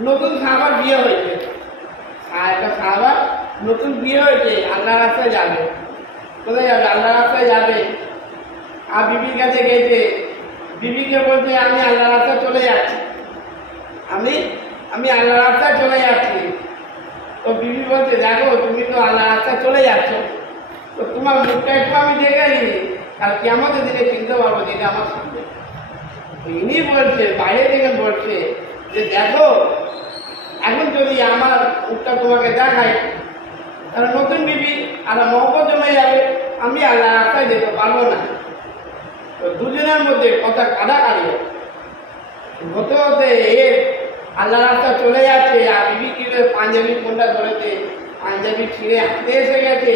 নতুন সাহাবার বিয়ে হয়েছে। আর একটা সাহাবার নতুন বিয়ে হয়েছে আল্লাহ রাস্তায় যাবে। কোথায় যাবে? আল্লাহ রাস্তায় যাবে। আর বিবির কাছে গেছে। বিবিকে বলছে, আমি আল্লাহ রাস্তায় চলে যাচ্ছি। আমি আমি আল্লাহ রাস্তায় চলে যাচ্ছি। তো বিবি বলছে, দেখো, তুমি তো আল্লাহ রাস্তায় চলে যাচ্ছ। তো তোমার মুখটা একটু আমি দেখে নিই। আর কেমন দিনে চিনতে পারব যে এটা আমার সামনে। ইনি বলছে, বাইরে থেকে বলছে যে দেখো, এখন যদি আমার মুখটা তোমাকে দেখাই, তাহলে নতুন বিবি আর মহব্বত জমে যাবে, আমি আল্লাহ রাস্তায় যেতে পারব না। তো দুজনের মধ্যে কথা হবে। হতে হতে এ আল্লাহ রাস্তা চলে যাচ্ছে, আর বিবি কিনে পাঞ্জাবি কোনটা ধরেছে, পাঞ্জাবি ছিঁড়ে হাতে এসে গেছে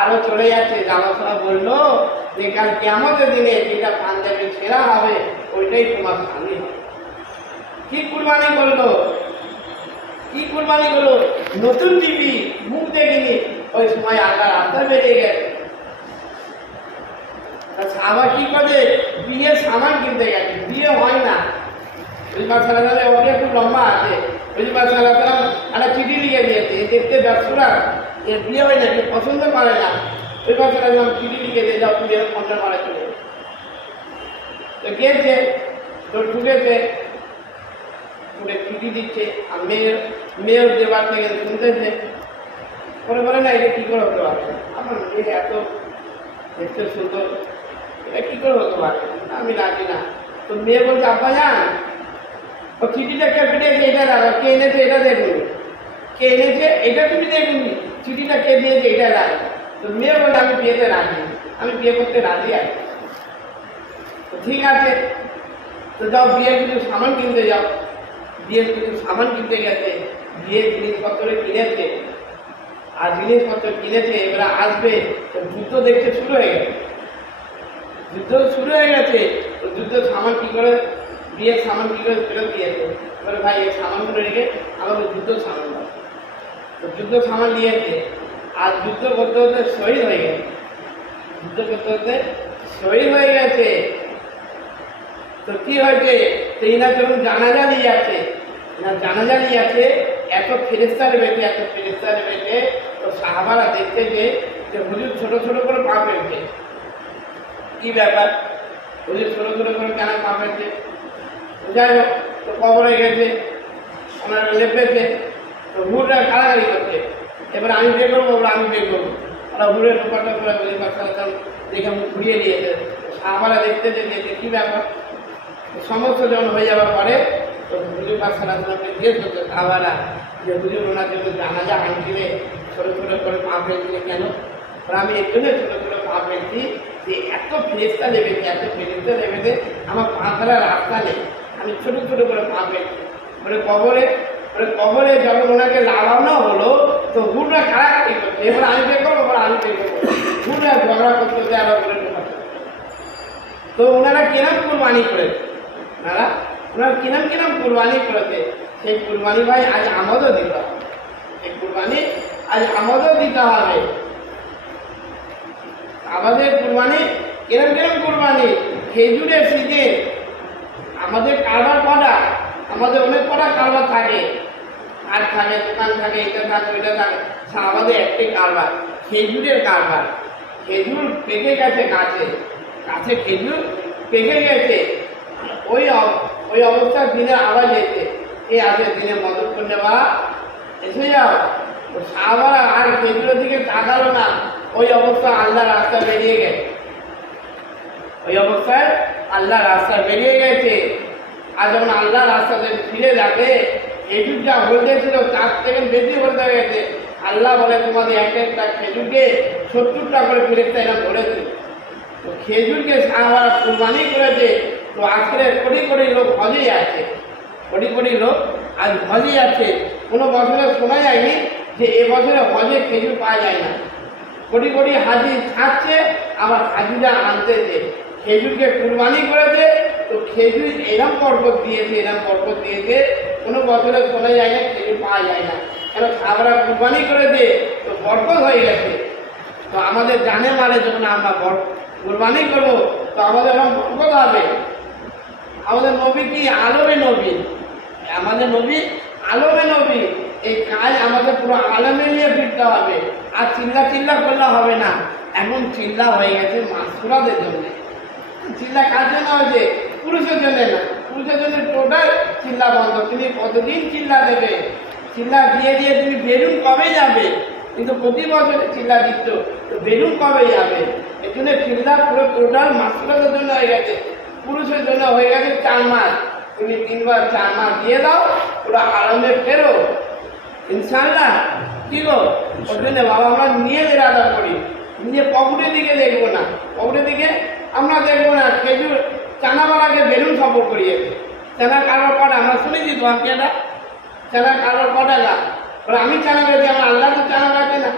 আরও চলে যাচ্ছে। জামাসরা বলল, যে কাল কেমতের দিনে যেটা পাঞ্জাবি ছেঁড়া হবে, ওইটাই তোমার স্বামী হবে। কি কুরবানি করল? কি কুরবানি করল? নতুন টিভি মুখ দেখিনি। ওই সময় আল্লাহ রাস্তা বেরিয়ে গেছে। আবার কি করে বিয়ের সামান কিনতে গেছে। বিয়ে হয় না। রিফা সাল্লাহ ওটা একটু লম্বা আছে। রিফা সাল্লাহ একটা চিঠি লিখে দিয়েছে। দেখতে ব্যস্তরা। এর বিয়ে হয় না কেউ পছন্দ করে না। রিফা সাল্লাম চিঠি লিখে দিয়ে যাও, তুমি পঞ্চাশ মারা চলে তো গিয়েছে তো ঢুকেছে। ঢুকে চিঠি দিচ্ছে, আর মেয়ের মেয়ের দেবার থেকে শুনতেছে, পরে বলে, না, এটা কী করে হতে পারে আমার মেয়ে এত দেখতে সুন্দর। এটা কী করে হতে পারে আমি রাজি না। তো মেয়ে বলছে, আব্বা যান ও চিঠিটা কে পেটেছে? এটা দাদা, কে এনেছে এটা দেখুন। কে এনেছে? এটা তুমি দেখুন। চিঠিটা কে দিয়েছে? এটা দাদা। তো মেয়ে বলে আমি বিয়েতে রাজি। আমি বিয়ে করতে রাজি আছি। ঠিক আছে। তো যাও, বিয়ের কিছু সামান কিনতে যাও। বিয়ের কিছু সামান কিনতে গেছে বিয়ের জিনিসপত্র কিনেছে। আর জিনিসপত্র কিনেছে, এবার আসবে যুদ্ধ দেখতে শুরু হয়ে গেছে। যুদ্ধ শুরু হয়ে গেছে যুদ্ধ সামান কি করে বিয়ের সামান কি করে ফেরত দিয়েছে? এবারে ভাই, এই সামানগুলো রেখে আমাকে যুদ্ধ সামান তো যুদ্ধ সামান নিয়েছে আর যুদ্ধ করতে করতে শহীদ হয়ে গেছে। যুদ্ধ করতে করতে শহীদ হয়ে গেছে। তো কি হয়েছে? ইনার যখন জানাজা নিয়ে যাচ্ছে ইনার জানাজা নিয়ে যাচ্ছে এত ফেরেস্তা নেবেছে এত ফেরেস্তা নেবেছে তো সাহাবারা দেখতে যে হুজুর ছোট ছোট করে পা ফেলছে কি ব্যাপার? হুজুর ছোট ছোট করে কেন পা ফেলছে যাই হোক, তো কবরে গেছে ওনারা লেপেছে, তো হুড়রা কাড়াকাড়ি করছে। এবার আমি বের করব, ওরা আমি বের করব। ওরা হুড়ের ব্যাপারটা করে বলে বাচ্চা দেখে আমি ঘুরিয়ে দিয়েছে সাহাবারা দেখতে যে কী ব্যাপার? সমস্ত যখন হয়ে যাওয়ার পরে হুজুর পাক সালামকে জিজ্ঞেস করতে সাহাবারা যে হুজুর জন্য জানাজা আনছিলে ছোটো ছোটো করে পা ফেলছিলে কেন আমি এর জন্য ছোটো ছোটো পা ফেলছি যে এত ফেরেস্তা লেগেছে এত ফেরেস্তা লেগেছে আমার পা রাস্তা নেই আমি ছোটো ছোটো করে পা ফেলছি মানে কবরে মানে কবরে যখন ওনাকে লাগানো হলো তো হুড়রা কাড়াকাড়ি করছে এবার আমি বের করব এবার আমি বের করব হুড়রা ঝগড়া করতে আবার করে তো ওনারা কিরম কুরবানি করেছে ওনারা ওনারা কিরম কিরম কুরবানি করেছে। সেই কুরবানি ভাই আজ আমাদেরও দিতে হবে। সেই কুরবানি আজ আমাদেরও দিতে হবে। আমাদের কুরবানি কিরম কিরম কুরবানি খেজুরের সিজে আমাদের কারবার কটা আমাদের অনেক কটা কারবার থাকে। আর থাকে, দোকান থাকে, এটা থাকে, ওইটা থাকে। আমাদের একটাই কারবার, খেজুরের কারবার। খেজুর পেকে গেছে গাছে। গাছে খেজুর পেকে গেছে। ওই ওই অবস্থায় দিনের আওয়াজ এসে কে আছে দিনে মদত করলে বা এসে যাও। সাহাবারা আর খেজুরের দিকে তাকালো না। ওই অবস্থা আল্লাহ রাস্তা বেরিয়ে গেছে। ওই অবস্থায় আল্লাহ রাস্তা বেরিয়ে গেছে। আর যখন আল্লাহ রাস্তাতে ফিরে দেখে, খেজুর যা হলদে ছিল তার থেকে বেশি হয়ে গেছে। আল্লাহ বলে, তোমাদের এক একটা খেজুরকে সত্তরটা করে ফিরে তাই না ধরেছে তো খেজুরকে সাহাবারা কুরবানি করেছে। তো আজকে কোটি কোটি লোক হজে আছে কোটি কোটি লোক আজ হজে আছে কোনো বছরে শোনা যায়নি যে এ বছরে হজে খেজুর পাওয়া যায় না। কোটি কোটি হাজি ছাড়ছে, আবার হাজিরা আনতেছে। খেজুরকে কুরবানি করেছে, তো খেজুর এরম পর্বত দিয়েছে, এরম পর্বত দিয়েছে। কোনো বছরে শোনা যায় না খেজুর পাওয়া যায় না। কেন খাবারা কুরবানি করে করেছে, তো বরকত হয়ে গেছে। তো আমাদের জানে মানে যখন আমরা কুরবানি করব, তো আমাদের এরকম বরকত হবে। আমাদের নবী কি? আলমে নবী। আমাদের নবী আলমে নবী। এই কাজ আমাদের পুরো আলমে নিয়ে ফিরতে হবে। আর চিল্লা চিল্লা করলে হবে না। এমন চিল্লা হয়ে গেছে মাসুরাদের জন্য। চিল্লা কার জন্য হয়েছে? পুরুষের জন্য না। পুরুষের জন্য টোটাল চিল্লা বন্ধ। তুমি কতদিন চিল্লা দেবে? চিল্লা দিয়ে দিয়ে তুমি বেলুন কবে যাবে? কিন্তু প্রতি বছর চিল্লা দিচ্ছ। তো বেলুন কবে যাবে? এই জন্য চিল্লা পুরো টোটাল মাসুরাদের জন্য হয়ে গেছে। পুরুষের জন্য হয়ে গেছে চার মাস। তুমি তিনবার চার মাস দিয়ে দাও ওরা আরামে ফেরো। ইনশাল্লাহ কি গো? ওই জন্য বাবা আমরা নিয়ে ইরাদা করি। নিয়ে পকেটের দিকে দেখব না। পকেটের দিকে আমরা দেখব না। খেজুর চানাবালাকে বেলুন সফর করিয়েছে চানা কারোর পাটা আমরা শুনেছি তো আমি এটা? চানা কারোর পাটা না। আমি চানা বেঁচে আমার আল্লাহ তো চানা বেঁচে না।